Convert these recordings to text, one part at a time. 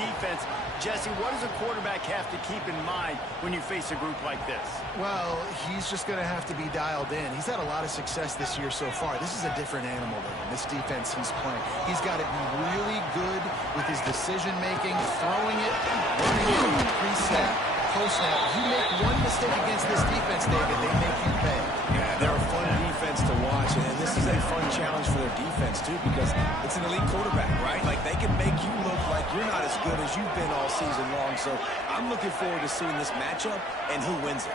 defense. Jesse, what does a quarterback have to keep in mind when you face a group like this? Well, he's just going to have to be dialed in. He's had a lot of success this year so far. This is a different animal than him, this defense he's playing. He's got to be really good with his decision-making, throwing it, running it, pre-snap, post-snap. You make one mistake against this defense, David, they make you pay. Yeah, they're a fun defense to watch, and this is a fun challenge for their defense, too, because it's an elite quarterback, right? Like, they can make you look like you're not as good as you've been all season long, so I'm looking forward to seeing this matchup and who wins it.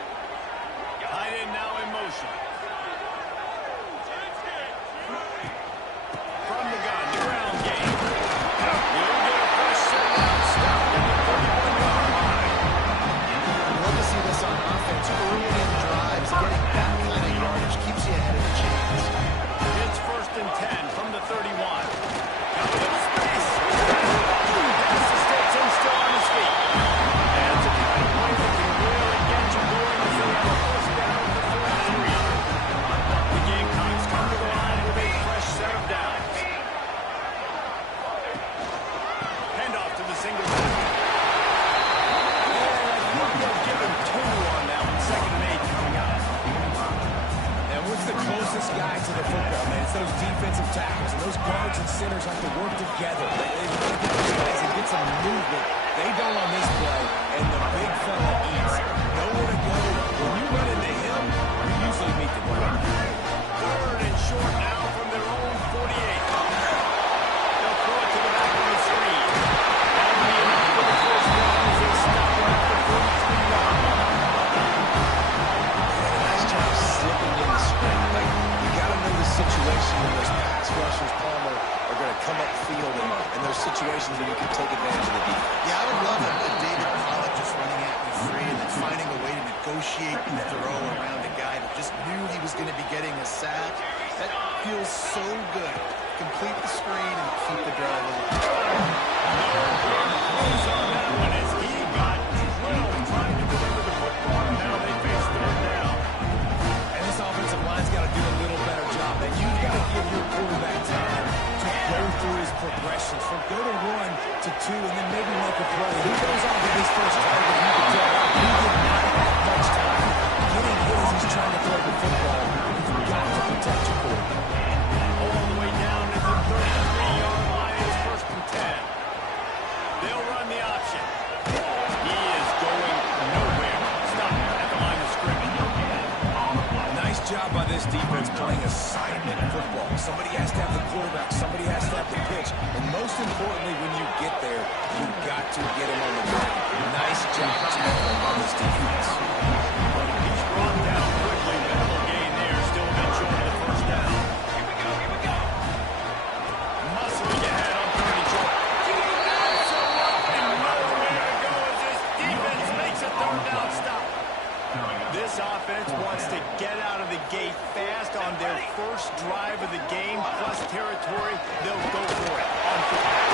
Tight end now in motion. From the gun, the ground game. He'll get a fresh set down, stop at the 31-yard line. You love to see this on offense. Early in drives, getting that kind of yardage keeps you ahead of the chains. It's 1st and 10 from the 31. Got a little space. That's the stakes him still on his feet. That's a kind of play that can really get you going as they have a first down at the 43. The Gamecocks come to the line with a fresh set of downs. Handoff to the single back. They'll give him 2 on that one. 2nd and 8 coming out. And what's the closest guy to the football, man? It's those defensive tackles, and those guards and centers have to work together. They get those guys and get some movement. They don't on this play, and the big fella eats. Nowhere to go. When you run into him, you usually meet the ground. 3rd and short now from their own 48. They'll throw it to the back on the screen. That'll be enough for the first down as they stop him at the 43-yard line. Nice job slipping in the screen. Like, you got to know the situation when those pass rushers, Palmer, are going to come up field and those situations where you can take advantage of the defense. Yeah, I would love it if David Pollock just running at me free and then finding a way to negotiate and throw around a guy that just knew he was going to be getting a sack. That feels so good. Complete the screen and keep the drive alive. Close on that one as he got 12 trying to deliver the football, and now they face 3rd down. And this offensive line's got to do a little better job. And you've got to give your quarterback time to go through his progressions. From go to 1 to 2, and then maybe make a play. He goes on to his first target. You can tell he did not have much time getting hit as he's trying to throw the football. You've got to protect your quarterback. All the way down to the 33-yard line. It's 1st and 10. They'll run the option. He is going nowhere. Stop at the line of scrimmage. Nice job by this defense playing assignment football. Somebody has to have the quarterback. Somebody has to have the pitch. And most importantly, when you get there, you've got to get him on the ground. Nice job tackling by this defense. He's brought down quickly. Little gain there. Still a bit short of the first down. Here we go. Muscling ahead on 30. And nowhere to go as this defense makes a 3rd down stop. This offense wants to get out of the gate fast on their first drive of the game, plus territory. They'll go for it on 4th.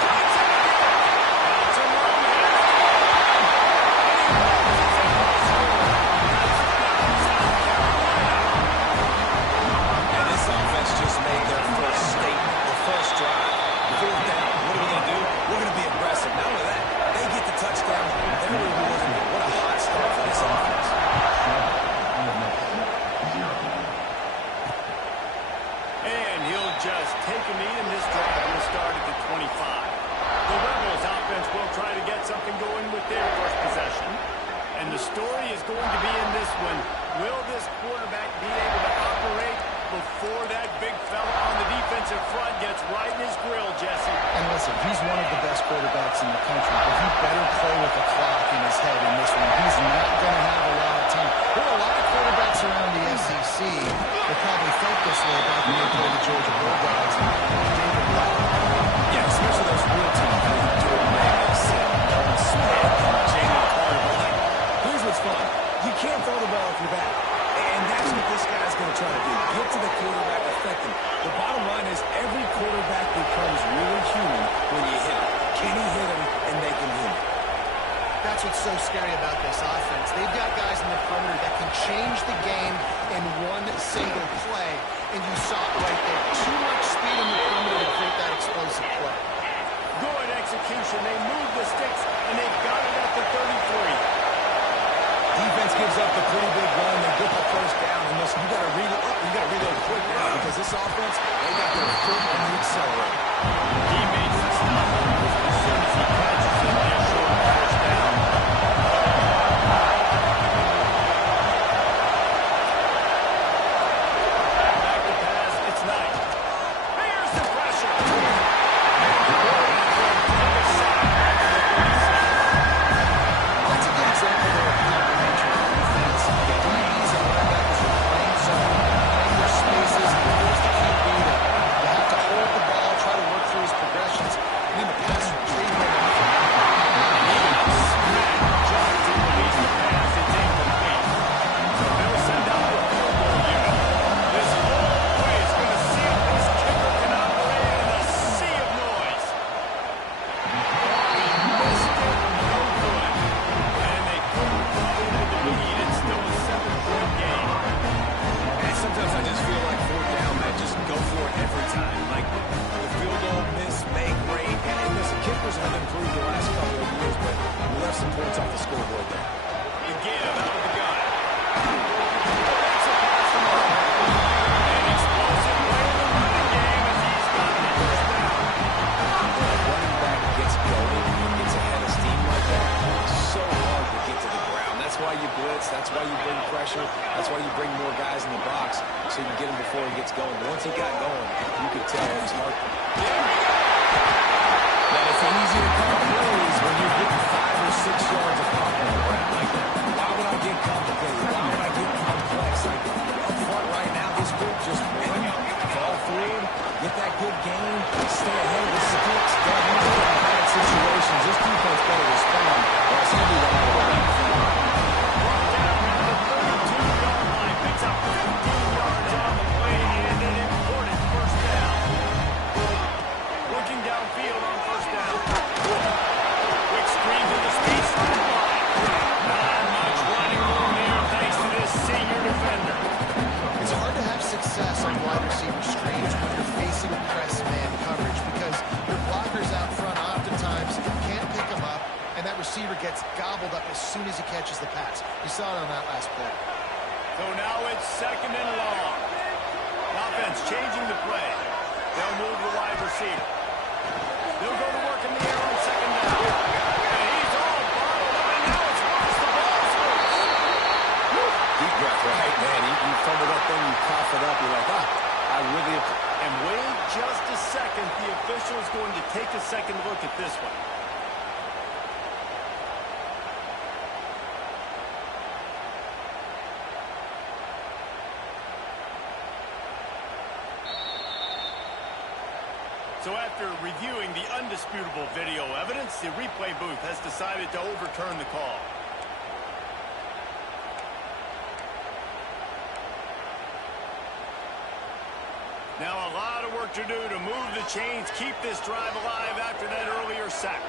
Just take a knee, and this drive will start at the 25. The Rebels offense will try to get something going with their first possession. And the story is going to be in this one. Will this quarterback be able to operate before that big fella on the defensive front gets right in his grill, Jesse? And listen, he's one of the best quarterbacks in the country, but he better play with the clock in his head in this one. He's not going to have a lot of time. There are a lot of quarterbacks around the SEC that probably felt this way back when they played the Georgia Bulldogs. Yeah, especially those real teams. Jordan Magnus, Nolan Smith, Jalen Carter. Here's what's fun. You can't throw the ball off your back. And that's what this guy's going to try to do. Get to the quarterback, affect him. The bottom line is every quarterback becomes really human when you hit him. Can he hit him and make him human? That's what's so scary about this offense. They've got guys in the perimeter that can change the game in one single play. And you saw it right there. Too much speed in the perimeter to create that explosive play. Good execution. They move the sticks, and they've got it at the 33. Defense gives up the pretty big run. They get the first down. And listen, you got to reload quick now because this offense, they got their foot on the accelerator. He makes the stop as soon as he catches it. They're short first down. Back to pass. It's Knight. Here's the pressure. That's a good example of a complementary defense. The DBs and linebackers are playing zone, playing their spaces, and force the QB to have to hold the ball, try to work through his progressions, and then the pass retrieve him. Just to release the pass. It's incomplete. So they'll send out the field goal unit. This whole way is going to see if this kicker can operate in a sea of noise. He missed it. No good. And they couldn't cut into the lead. It's still a 7-point game. And sometimes I just feel like fourth down, man, just go for it every time. Like the field goal miss, make, great. And listen, kickers have improved the last couple of years, but we left some points off the scoreboard there. Again, out of the gun. Makes a pass from the an explosive play in the running game as he's got the first down. When a running back gets going and gets ahead of steam like that, it's so hard to get to the ground. That's why you blitz. That's why you bring pressure. That's why you bring more guys in the box so you can get him before he gets going. Once he got going, you could tell it was hard. Now, it's easy to call plays when you're getting 5 or 6 yards of pop on the ground. Like, why would I get complicated? Why would I get complex? Like, up front right now, this group just win, fall through, get that good game, stay ahead of the sticks, don't use it in bad situations. This defense better respond, or it's going to be the line of the right field. Brought down at the 32-yard line. Picks up 15 yards on the play and an important first down. Looking downfield on first down. Quick screen to the speed sideline. Not much running room there thanks to this senior defender. It's hard to have success on wide receiver screens when you're facing press man coverage because your blockers out front oftentimes can't pick them up, and that receiver gets gobbled up as soon as he catches the pass. You saw it on that last play. So now it's second and long. Offense changing the play. They'll move the wide receiver. They'll go to work in the air on second down. And he's all bottled up, and now it's lost. The ball's loose. Deep breath, right, man? You fumble that thing, you cough it up, you're like, I really... And wait just a second. The official's going to take a second look at this one. So after reviewing the undisputable video evidence, the replay booth has decided to overturn the call. Now a lot of work to do to move the chains, keep this drive alive after that earlier sack.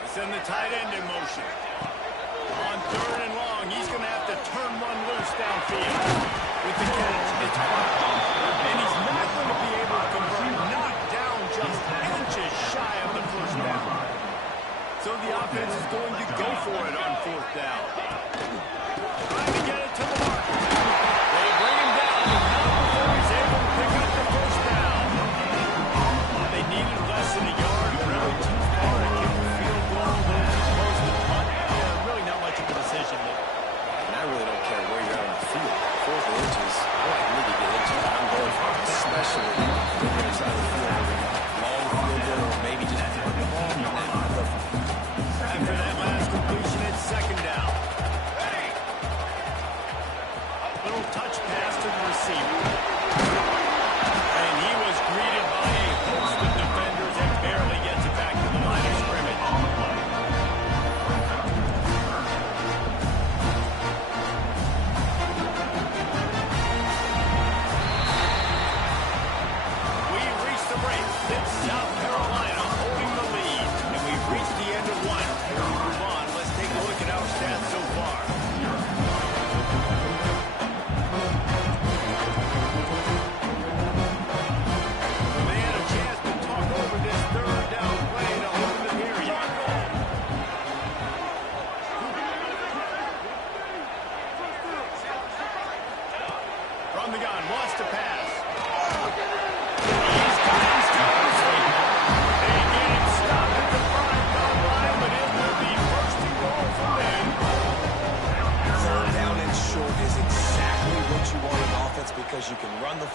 They send the tight end in motion. On third and long, he's going to have to turn one loose downfield. With the catch, it's caught. And he's not going to be able to convert, knocked down just inches shy of the first down. So the offense is going to go for it on fourth down. Trying to get it to the mark. They bring him down, but not before he's able to pick up the first down. They needed less than a yard, really too far to kick the field goal. As opposed to punt, really not much of a decision there. And I really don't care where you're at on the field. Fourth and inches, I like me to get inches. I'm going for it, especially on the other side of the field. Long field goal, or maybe just punt the ball. After that last completion, it's second down.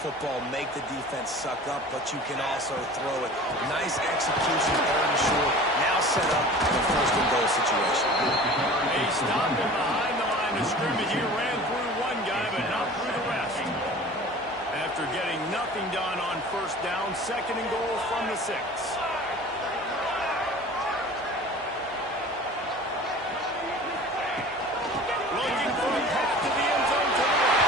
football, make the defense suck up, but you can also throw it. Nice execution, third and short. Now set up the first and goal situation. He stopped him behind the line of scrimmage. He ran through one guy, but not through the rest. After getting nothing done on first down, second and goal from the 6. Looking for a path to the end zone to the right.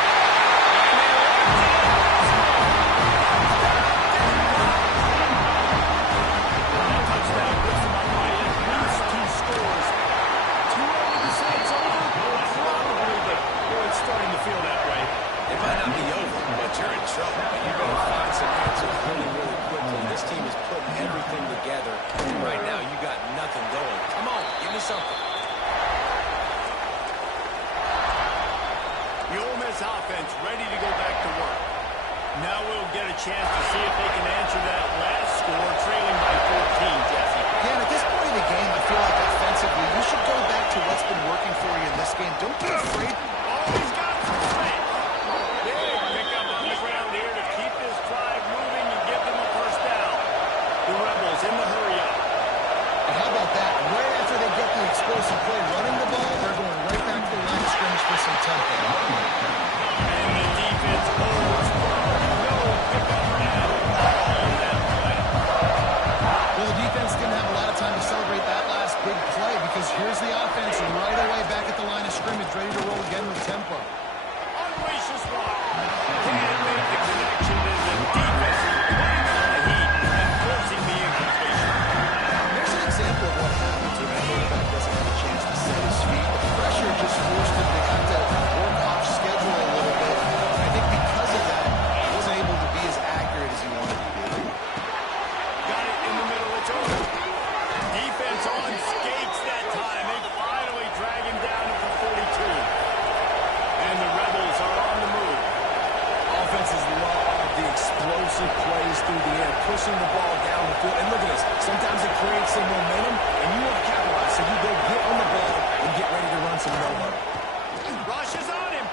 Touchdown puts them up by at least 2 scores. 2 over the side's over? Probably, but it's starting to feel that way. It might not be over, but you're in trouble. You better find some answers really, really quickly. This team is putting everything together, and right now you got nothing going. Come on, give me something. The Ole Miss offense ready to go back to work. Now we'll get a chance to see if they can answer that last score, trailing by 14, Jesse. Yeah, and at this point in the game, I feel like offensively, you should go back to what's been working for you in this game. Don't be afraid. Oh, he's got some space. Big pickup on the ground here to keep this drive moving and give them a first down. The Rebels in the hurry-up. And how about that? Right after they get the explosive play running the ball, they're going right back to the line of scrimmage for some tempo. And the defense holds firm. No pickup at all on that play. Well, the defense didn't have a lot of time to celebrate that last big play because here's the offense right away back at the line of scrimmage, ready to roll again with tempo. Unleash this one. Can't make the connection as the defense is putting on the heat and forcing the incompletion. There's an example of what happens when a quarterback doesn't have a chance to set his feet. The pressure just forced him to have to work off schedule a little bit. I think because of that, he wasn't able to be as accurate as he wanted to be. Got it in the middle. It's over. Defense on skates that time. They finally drag him down at the 42. And the Rebels are on the move. Offenses love the explosive plays through the air, pushing the ball down the field. And look at this. Sometimes it creates some momentum, and you want to capitalize. So you go get on the ball and get ready to run some no-look. Rush is on him.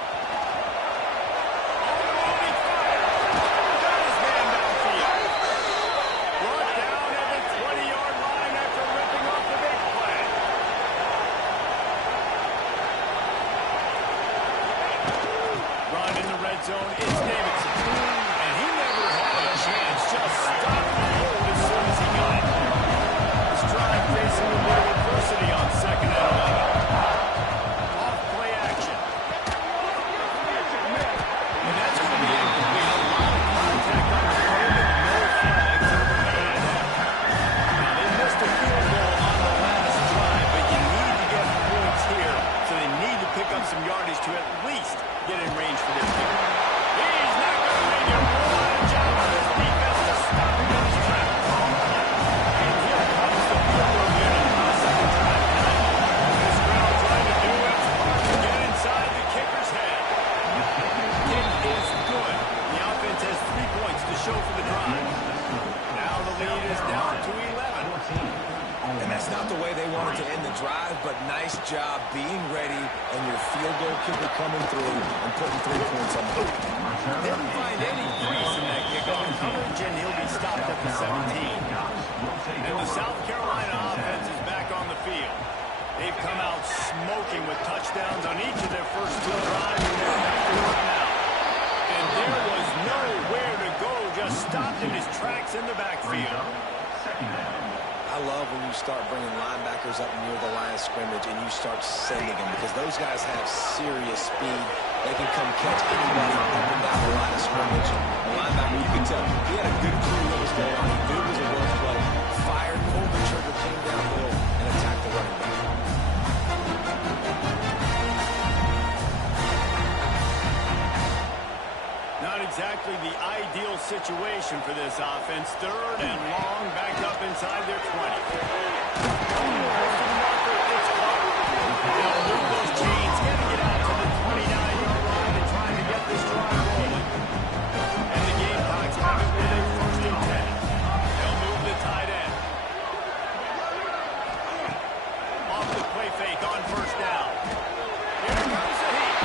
On the move, he fires. Got his man downfield. Brought down at the 20-yard line after ripping off the big play. Run in the red zone. It's Davidson. And he never had a chance. Just stopped the hold as soon as he got it. This drive facing a bit of adversity on second and 11. Off play action. And that's going to be incomplete. A lot of contact on the play, but no flags are remaining. Now, they missed a field goal on the last drive, but you need to get points here, so they need to pick up some yardage to at least get in range for their kick. He's not going to make it. One job on his defense to stop him in his tracks. And here comes the field goal unit on the second drive tonight. This crowd trying to do its part to get inside the kicker's head. Kick is good. The offense has 3 points to show for the drive. Now the lead is down to 11. And that's not the way they wanted to end the drive, but nice job being ready and your field goal kicker coming through and putting 3 points on the board. Didn't find any crease in that kickoff coverage, and he'll be stopped at the 17. And the South Carolina offense is back on the field. They've come out smoking with touchdowns on each of their first 2 drives, and they're back to work now. And there was nowhere to go, just stopped in his tracks in the backfield. I love when you start bringing linebackers up near the line of scrimmage and you start sending them because those guys have serious speed. They can come catch anybody up and down the line of scrimmage. The linebacker, you can tell, he had a good clue what was going on. He knew it was a work play. Fired, pulled the trigger, came downhill, and attacked the running back. Not exactly the ideal situation for this offense. Third and long, backed up inside their 20. They'll move those chains, getting it out to the 29-yard line and trying to get this drive rolling. And the Gamecocks have it with a first and 10. They'll move the tight end. Off the play fake on first down. Here comes the heat.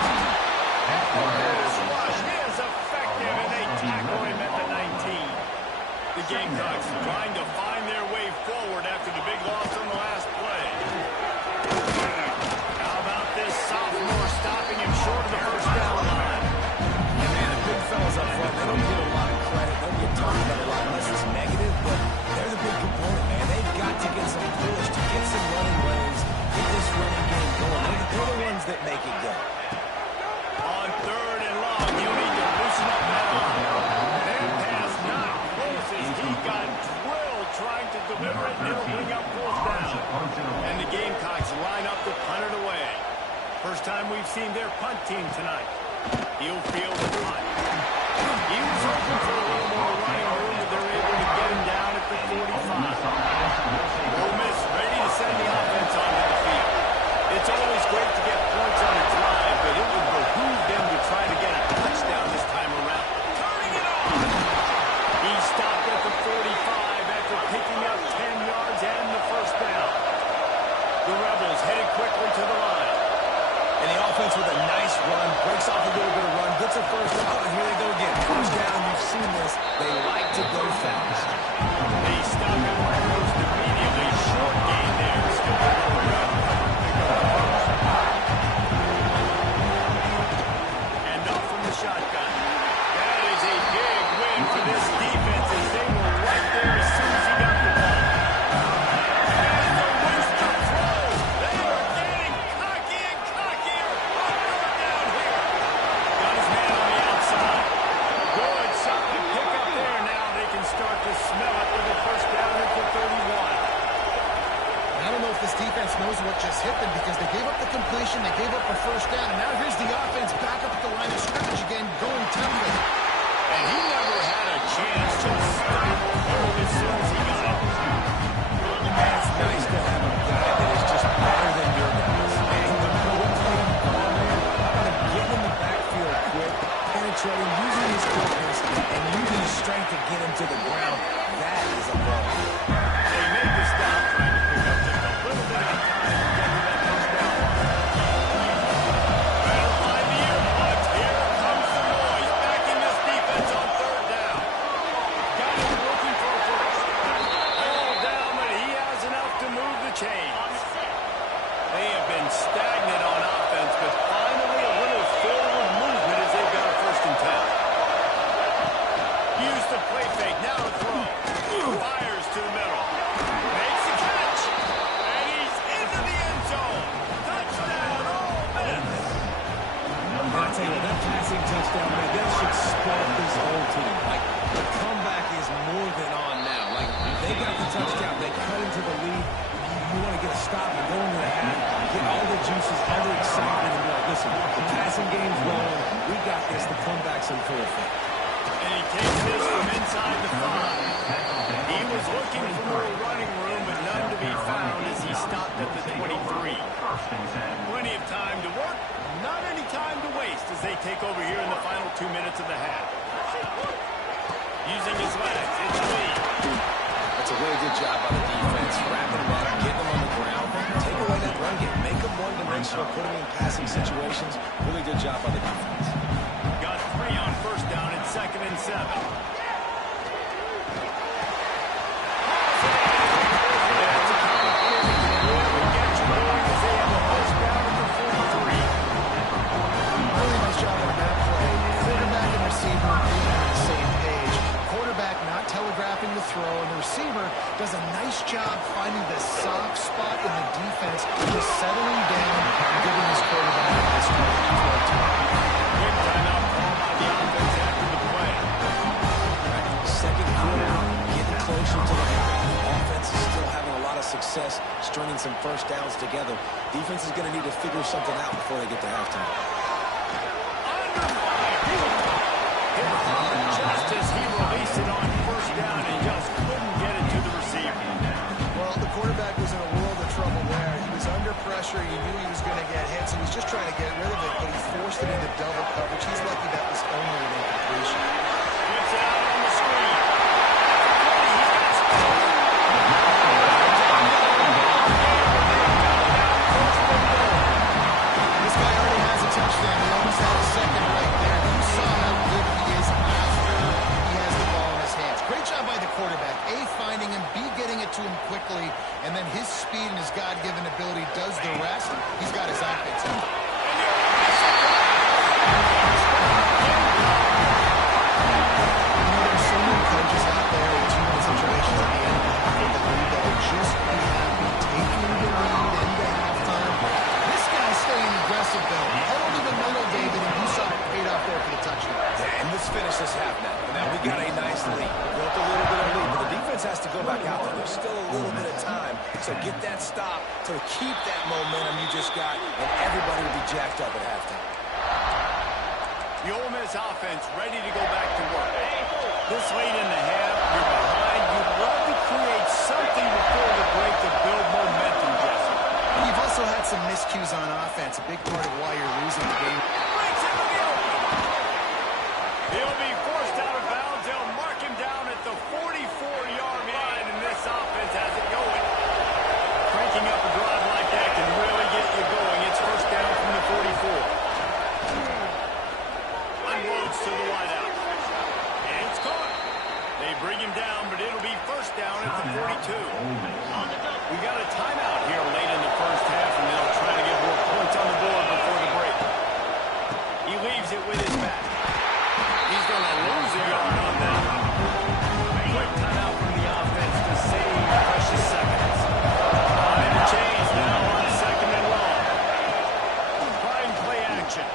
This rush is effective, and they tackle decisions that make it go. On 3rd and long, you need to loosen up that arm. That pass not close as he got drilled trying to deliver it, and it'll bring up 4th down. And the Gamecocks line up to punt it away. First time we've seen their punt team tonight. He'll field the punt. He was hoping for a little more running room, but they're able to get him down at the 45. Ole Miss ready to send the offense onto the field. It's always great to get points on a drive, but it would behoove them to try to get a touchdown this time around. Turning it on! He stopped at the 45 after picking up 10 yards and the 1st down. The Rebels headed quickly to the line. And the offense with a nice run, breaks off a little bit of run, gets a 1st down. Oh, here they go again. 1st down, you've seen this. They like to go fast. They stop him almost immediately. Short gain there. Still around. And off from the shotgun. That is a big win for this defense as they were right there as soon as he got the ball. And the Western throw. They are getting cocky and cockier. Down here. Got his man on the outside. Good solid pick up there. Now they can start to smell it with a 1st down at the 31. I don't know if this defense knows what just hit them because they gave up the completion, they gave up a 1st down, and now here's the offense back up at the line of scrimmage again, going template. And he never had a chance to stop home as soon as he got it. Man, it's nice to have a guy that is just better than your guys. And no matter what play you call, man, getting in the backfield quick, penetrating, using his quickness, and using his strength to get him to the ground, that is a ball. They made the stop trying to pick up just a little bit of time to get to that 1st down. Better find the earbuds. Here comes the noise, backing this defense on 3rd down. Got him looking for a 1st. All down, but he has enough to move the chains. They have been stagnant on offense, but finally a little forward movement as they've got a 1st and 10. Use the play fake, now to throw. Fires to the middle. Makes the catch. And he's into the end zone. Touchdown, Ole Miss. And I tell you what, that passing touchdown, man, that should spark this whole team. Like, the comeback is more than on now. Like, they got the touchdown. They cut into the lead. You want to get a stop and go into the half, get all the juices, all the excitement, and be like, listen, the passing game's rolling. We got this. The comeback's in full effect. And he takes this from inside the 5. He was looking for more running room, but none to be found as he stopped at the 23. Plenty of time to work, not any time to waste as they take over here in the final 2 minutes of the half. Using his legs, it's Lee. That's a really good job by the defense, wrapping them up, getting them on the ground, take away that run game, make them one-dimensional, put them in passing situations. Really good job by the defense. Got 3 on 1st down and 2nd and 7. Really nice job on that play. Quarterback and receiver being on the same page. Quarterback not telegraphing the throw, and the receiver does a nice job finding the soft spot in the defense, just settling down and giving his quarterback a nice throw to. Quick timeout call by the offense after the play. 2nd quarter, getting closer to the half. Offense is still having a lot of success stringing some 1st downs together. Defense is going to need to figure something out before they get to halftime. Just as he released it on 1st down and just couldn't get it to the receiver. Well, the quarterback was in a world of trouble there. He was under pressure. He knew he was going to get hit, so he was just trying to get rid of it, but he forced it into double coverage. He's lucky that was only an incompletion. Gets it out on the screen. This guy already has a touchdown. He almost had a 2nd right there. You saw how good he is after he has the ball in his hands. Great job by the quarterback. A, finding him, B, getting it to him quickly, and then his speed and his God-given ability does the rest. He's got his offense in. just got, and everybody will be jacked up at halftime. The Ole Miss offense ready to go back to work. This late in the half, you're behind. You'd love to create something before the break to build momentum, Jesse. You've also had some miscues on offense, a big part of why you're losing the game. He'll be forced out of bounds. They'll mark him down at the 44-yard line, and this offense has it going. Cranking up a drive like that can really get you going. It's first down from the 44. Unloads to the wideout. And it's caught. They bring him down, but it'll be first down at the 42. We got a timeout here late in the first half, and they'll try to get more points on the board before the break. He leaves it with his back. He's going to lose a yard on that. Quick timeout from the offense to save precious seconds. And the change now on second and long. Prime play action.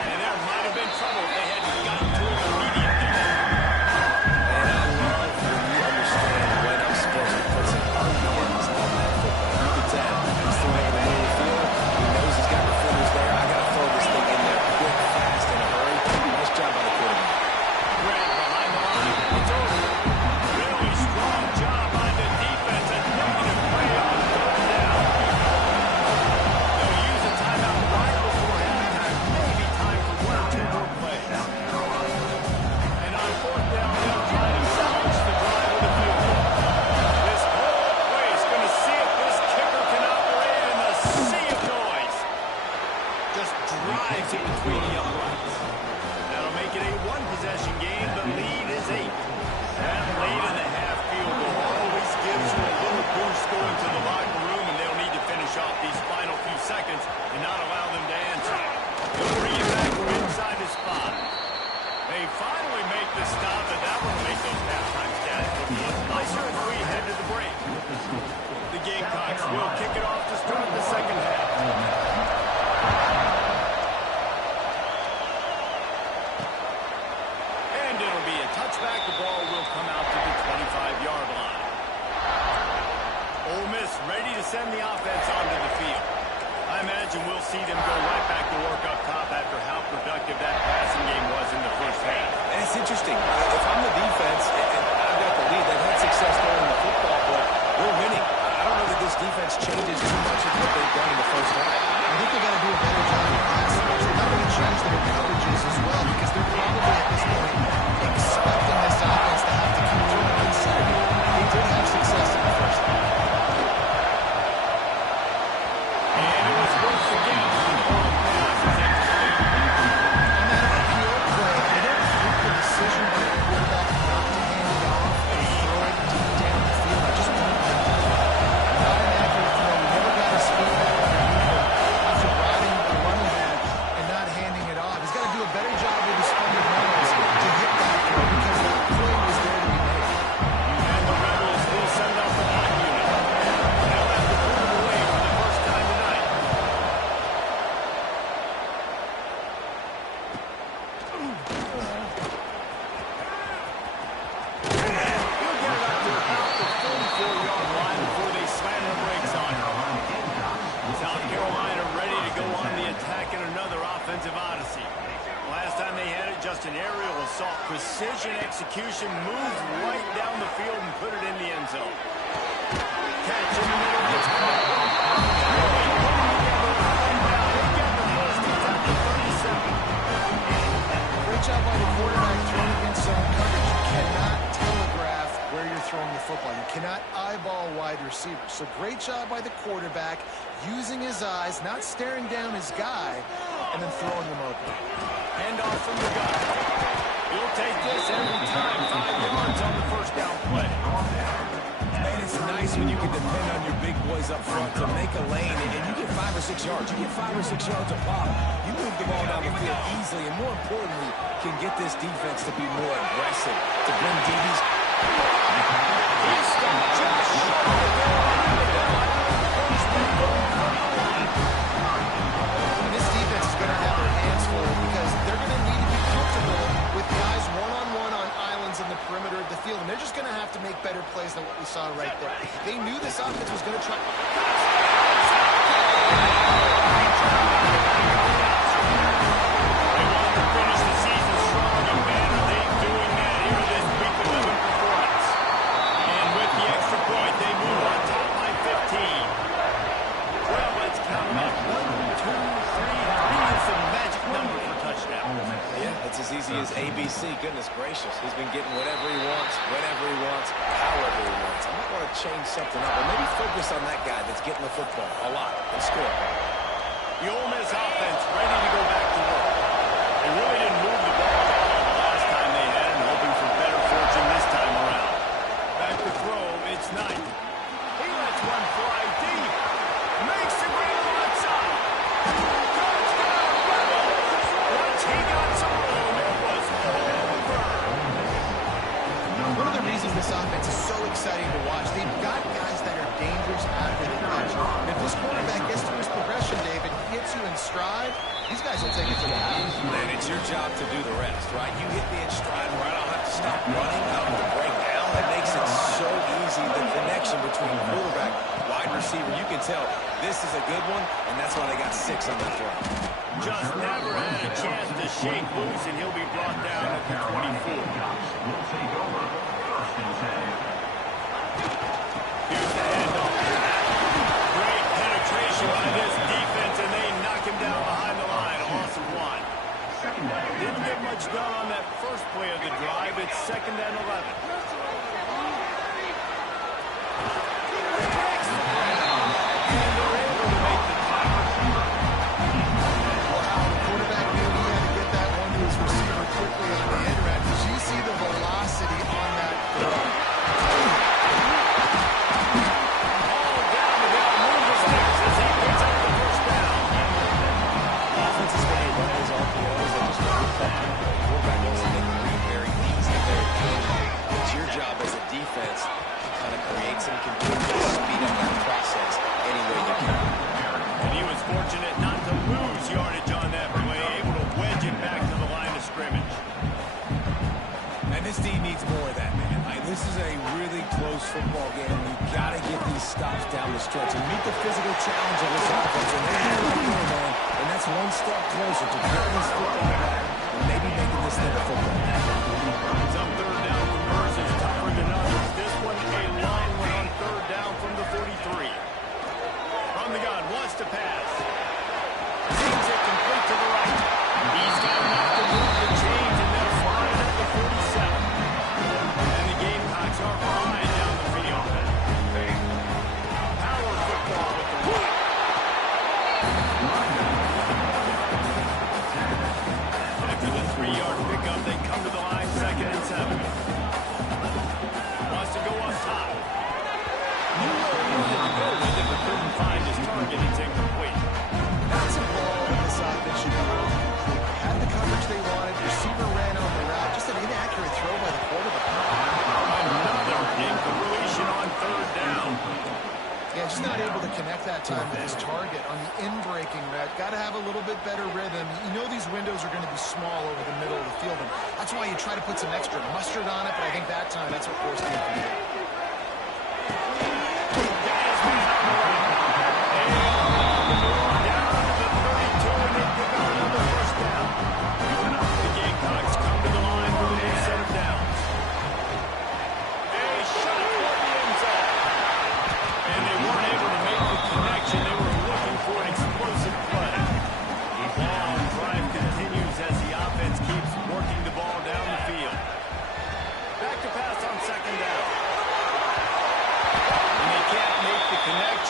And there might have been trouble if they hadn't gotten to him immediately. And I love when you understand when I'm supposed to put some RPMs on that football. You can tell he's throwing in the middle of the field. He knows he's got defenders there. I got to throw this thing in there quick, fast, in a hurry. Nice job by the quarterback. Grant behind the line. It's over. Really strong job by the defense. A negative play on third down. They'll use a timeout right before halftime. Maybe time for one or two more plays. And on fourth down, they'll try to salvage the drive with a field goal. This whole place is going to see if this kicker can operate in the sea of noise. Just drives it between the uprights. That'll make it a one-possession game. The lead is 8. That late in the half field goal always gives you a little boost going to the locker room, and they'll need to finish off these final few seconds and not allow them to answer. They'll bring it back from inside the spot. They finally make the stop, but that will make those halftime stats look a little nicer as we head to the break. The Gamecocks will kick it off to start the second half. And it'll be a touchback. The ball will come out to the 25-yard line. Ole Miss ready to send the offense onto the field. I imagine we'll see them go right back to work up top after how productive that passing game was in the first half. And it's interesting. If I'm the defense and I've got the lead, they've had success throwing the football, but we're winning. I don't know that this defense changes too much of what they've done in the first half. I think they got to do a better job of passing. They're not going to change their coverages as well because they're probably at this point expecting this offense to have to keep throwing inside. They did have success in the first half. And it was once again the long pass is incomplete. On that RPO play, I don't think the decision by the quarterback not to hand it off and throw it deep down the field, I just don't like that. Not an accurate throw. We never got his feet back underneath him after riding the running back and not handing it off. He's got to do a better job with his fundamentals to hit that throw because that play was there to be made. And the Rebels will send out the back unit. They'll have to put them away for the first time tonight. He'll get it up to about the 44-yard line before they slam the brakes on him. South Carolina ready to go on the attack in another offensive odyssey. Last time they had it, just an aerial assault. Precision execution, moves right down the field and put it in the end zone. Catch in the middle, gets caught. Really putting together a line down. They get the first. He's at the 37. Great job by the quarterback throwing against zone coverage. You cannot telegraph where you're throwing the football. You cannot eyeball wide receivers. So great job by the quarterback using his eyes, not staring down his guy, and then throwing him open. Handoff from the gun. He'll take this every time. 5 yards on the first down play. And it's nice when you can depend on your big boys up front to make a lane, and you get 5 or 6 yards. You get 5 or 6 yards a pop. You move the ball down the field easily, and more importantly, can get this defense to be more aggressive, to bring DBs. He's stopped just short of the goal line. And this defense is going to have their hands full because they're going to need to be comfortable with guys one-on-one on perimeter of the field, and they're just going to have to make better plays than what we saw right there. They knew this offense was going to try Easy as ABC. Goodness gracious. He's been getting whatever he wants, whenever he wants, however he wants. I might want to change something up, or maybe focus on that guy that's getting the football a lot and score. The Ole Miss offense ready to go back to work. They really didn't move the ball at all the last time they had, and hoping for better fortune this time around. Back to throw, it's Knight. He lets one fly deep. Makes the green outside. Touchdown, Rebels! Once he got some room, it was over. One of the reasons this offense is so exciting to watch, they've got guys that are dangerous after the catch. And if this quarterback gets to his progression, David, hits you in stride, these guys will take it to the house. And it's your job to do the rest, right? You hit me in stride, right? I'll have to stop running. I'll have to break down. That makes it so easy, the connection between quarterback, wide receiver. You can tell this is a good one, and that's why they got 6 on that throw. Just never had a chance to shake loose, and he'll be brought down at the 24. Here's the handoff. Great penetration by this defense, and they knock him down behind the line. A loss of 1. Didn't get much done on that first play of the drive. It's 2nd and 11. Football game, you got to get these stops down the stretch and meet the physical challenge of this offense. And they're right there, man. And that's one step closer to getting this football back and maybe making this thing a football. Some third down conversions tougher than others. This one, a long one on third down from the 43. From the gun, wants to pass. Seems it complete to the right. He's got enough to move the chains, and they're flying at the 47. And the Gamecocks are behind down the field. Power football with the rock. After the 3-yard pickup, they come to the line, 2nd and 7. Wants to go up top. Knew where he wanted to go with it, but couldn't find his target. It's incomplete. That's a ball that this offense should be able to complete. They had the coverage they wanted. Receiver ran on the route. Just an inaccurate throw by the quarterback. Another incompletion on third down. Yeah, just not able to connect that time with his target on the in-breaking route. Got to have a little bit better rhythm. You know these windows are going to be small over the middle of the field, and that's why you try to put some extra mustard on it, but I think that time that's what forced him to do.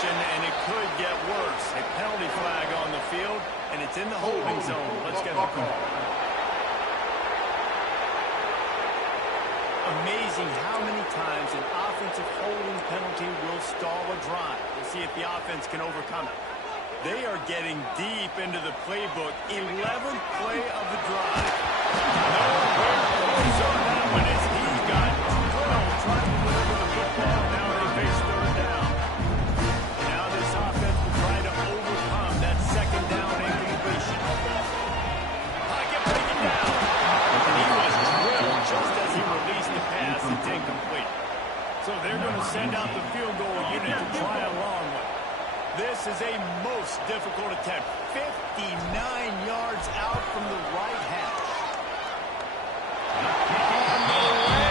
And it could get worse. A penalty flag on the field, and it's in the holding zone. Let's get the call. Amazing how many times an offensive holding penalty will stall a drive. We'll see if the offense can overcome it. They are getting deep into the playbook. 11th play of the drive. Nowhere close on that one as he got drilled trying to deliver the football. Now they face third down. Now this offense will try to overcome that 2nd down incompletion. Pocket breaking down. And he was drilled just as he released the pass. It's incomplete. So they're going to send out the field goal unit to try a long one. This is a most difficult attempt. 59 yards out from the right hash. On the way,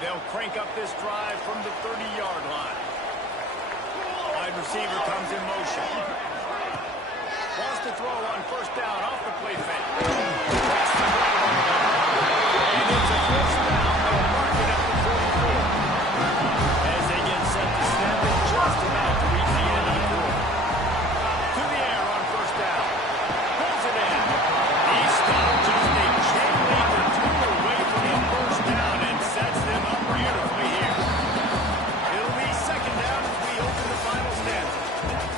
they'll crank up this drive from the 30-yard line. Wide receiver comes in motion. Wants to throw on first down off the play fake. And it's a first down. They'll mark it up to 44. As they get set to snap it, just about to reach the end of the quarter. To the air on first down. Pulls it in. He stopped just a chain lead or two away from the first down and sets them up beautifully here. It'll be second down as we open the final stanza.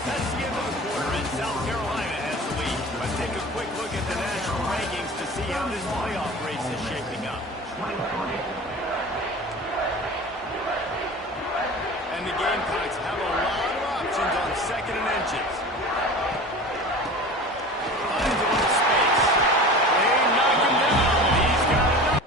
That's the end of the quarter, and South Carolina has the lead. Let's take a quick look at the national rankings to see how this playoff race is shaping up. And the Gamecocks have a lot of options on second and inches. Finds a little space. They knock him down. He's got enough.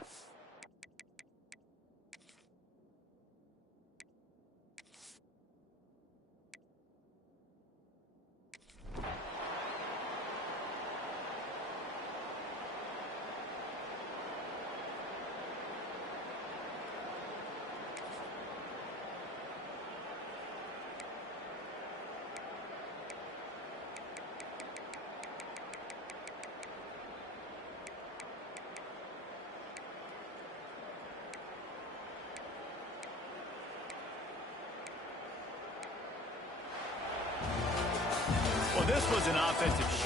Well, this was an offensive